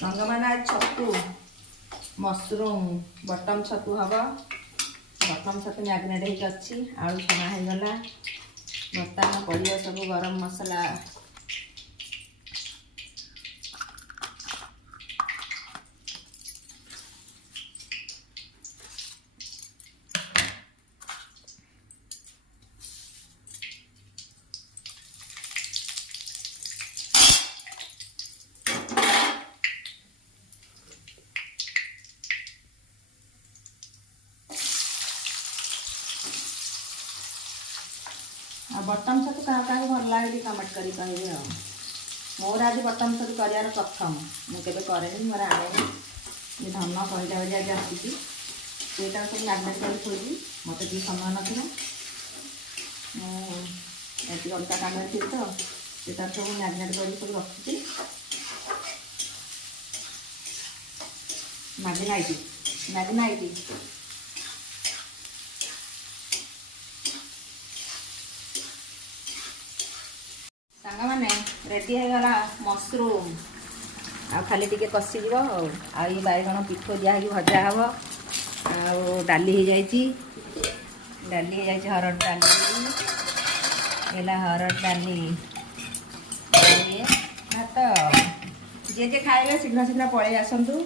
ସାଙ୍ଗମାନେ ଛତୁ mushroom button ଛତୁ ହବ। ବଟମ ଛତୁ ମ୍ୟାଗନେଟ୍ ହେଇକି ଅଛି। ଆଳୁ ଛଣା ହେଇଗଲା। ବର୍ତ୍ତମାନ ପଡ଼ିବ ସବୁ ଗରମ ମସଲା। बटम छतु क्या भल लगे कमेंट कर कहे। मोर आज बटम छतु कर प्रथम मुझे करे मोर आने धन कहला आज आसी सब मैगनेट कर थोड़ी मत टी समय नाला मुझे अलग कम थी तो ये सब मैगनेट कर सब रखी मैगनाइट सांग मैंने रेडी होगा मसरूम आ खाली टिके कषि जीव आ ये बैगण पिठो दिया भजा हम डाली हो जाइए हरड़ डाली हरड़ डाली ये भात जे जे खाए शीघ्र शीघ्र पलि आसतु।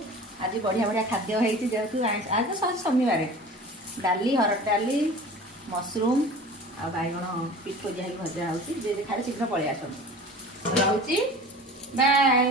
आज बढ़िया बढ़िया खाद्य होती जेहेतु आज तो शनिवार डाली हरड़ डाली मसरूम आ बैगण पिठो दिया भजा हो जे खाए शीघ्र पलि आसतु। रहुची बाय।